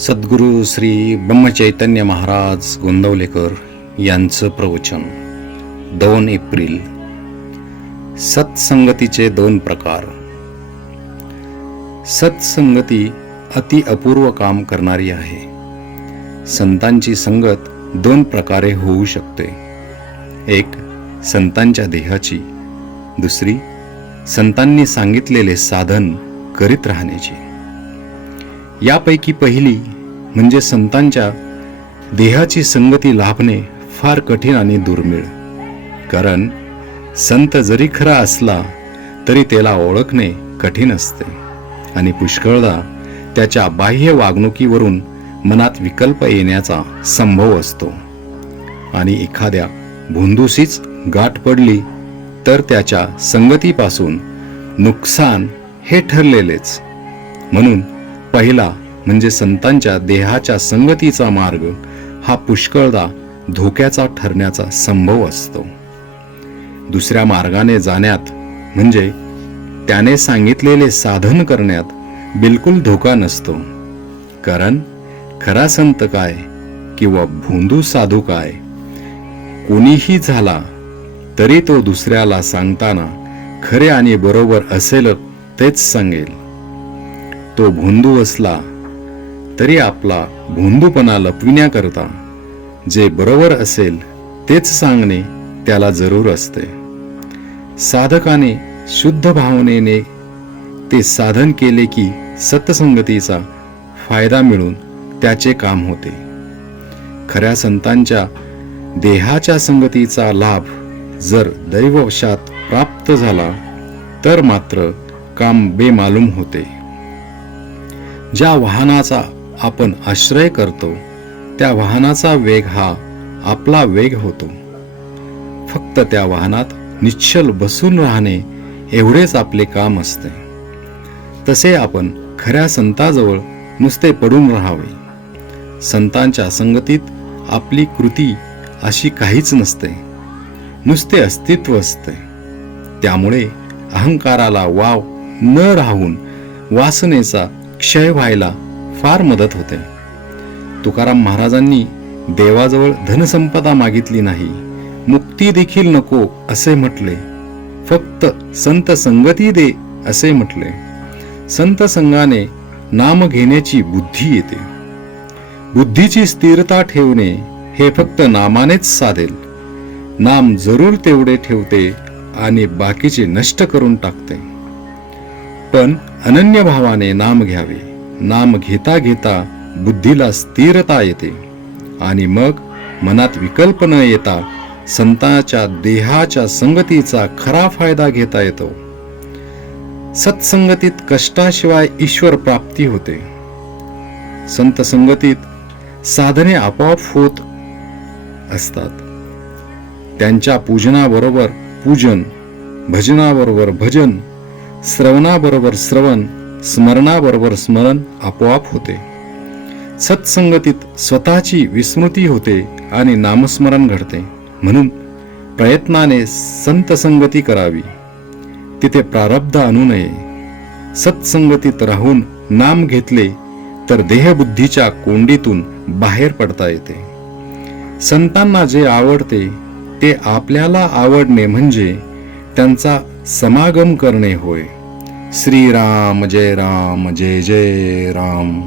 सद्गुरू श्री ब्रह्मचैतन्य महाराज गोंदवलेकर यांचं प्रवचन 2 एप्रिल. सत्संगतीचे 2 प्रकार. सत्संगती अति अपूर्व काम करणारी आहे. संतांची संगत 2 प्रकारे होऊ शकते. एक संतांच्या देहाची, दुसरी संतांनी सांगितलेले साधन करीत राहण्याची. यापैकी पहिली म्हणजे संतांच्या देहाची संगती लाभणे फार कठीण आणि दुर्मिळ. कारण संत जरी खरा असला तरी त्याला ओळखणे कठीण असते आणि पुष्कळदा त्याच्या बाह्य वागणुकीवरून मनात विकल्प येण्याचा संभव असतो. आणि एखाद्या भोंदूशीच गाठ पडली तर त्याच्या संगतीपासून नुकसान हे ठरलेलेच. म्हणून पहिला म्हणजे संतांच्या देहाच्या संगतीचा मार्ग हा पुष्कळदा धोक्याचा ठरण्याचा संभव असतो. दुसऱ्या मार्गाने जाण्यात म्हणजे त्याने सांगितलेले साधन करण्यात बिलकुल धोका नसतो. कारण खरा संत काय किंवा भोंदू साधू काय कोणीही झाला तरी तो दुसऱ्याला सांगताना खरे आणि बरोबर असेल तेच सांगेल. तो भोंदू असला तरी आपला भोंदूपणा लपविण्याकरता जे बरोबर असेल तेच सांगणे त्याला जरूर असते. साधकाने शुद्ध भावनेने ते साधन केले की सत्संगतीचा फायदा मिळून त्याचे काम होते. खऱ्या संतांच्या देहाच्या संगतीचा लाभ जर दैववशात प्राप्त झाला तर मात्र काम बेमालूम होते. ज्या वाहनाचा आपण आश्रय करतो त्या वाहनाचा वेग हा आपला वेग होतो. फक्त त्या वाहनात निश्चल बसून राहणे एवढेच आपले काम असते. तसे आपण खऱ्या संताजवळ नुसते पडून राहावे. संतांच्या संगतीत आपली कृती अशी काहीच नसते, नुसते अस्तित्व असते. त्यामुळे अहंकाराला वाव न राहून वासनेचा क्षय व्हायला फार मदत होते. तुकाराम महाराजांनी देवाजवळ धनसंपदा मागितली नाही, मुक्ती देखील नको असे म्हटले. फक्त संत संगती दे असे म्हटले. संत संगाने नाम घेण्याची बुद्धी येते. बुद्धीची स्थिरता ठेवणे हे फक्त नामानेच साधेल. नाम जरूर तेवढे ठेवते आणि बाकीचे नष्ट करून टाकते. पण अनन्य भावाने नाम घ्यावे. नाम घेता घेता बुद्धीला स्थिरता येते आणि मग मनात विकल्प न येता संतांच्या देहाच्या संगतीचा खरा फायदा घेता येतो. सत्संगतीत कष्टाशिवाय ईश्वर प्राप्ती होते. संत संगतीत साधने आपोआप होत असतात. त्यांच्या पूजनाबरोबर पूजन, भजनाबरोबर भजन, श्रवणाबरोबर श्रवण, स्मरणाबरोबर स्मरण आपोआप होते. सत्संगतीत स्वतःची विस्मृती होते आणि नामस्मरण घडते. म्हणून प्रयत्नाने संत संगती करावी. तिथे प्रारब्ध आणू नये. सत्संगतीत राहून नाम घेतले तर देहबुद्धीच्या कोंडीतून बाहेर पडता येते. संतांना जे आवडते ते आपल्याला आवडणे म्हणजे त्यांचा समागम करणे होय. श्रीराम जय राम, जय जय राम.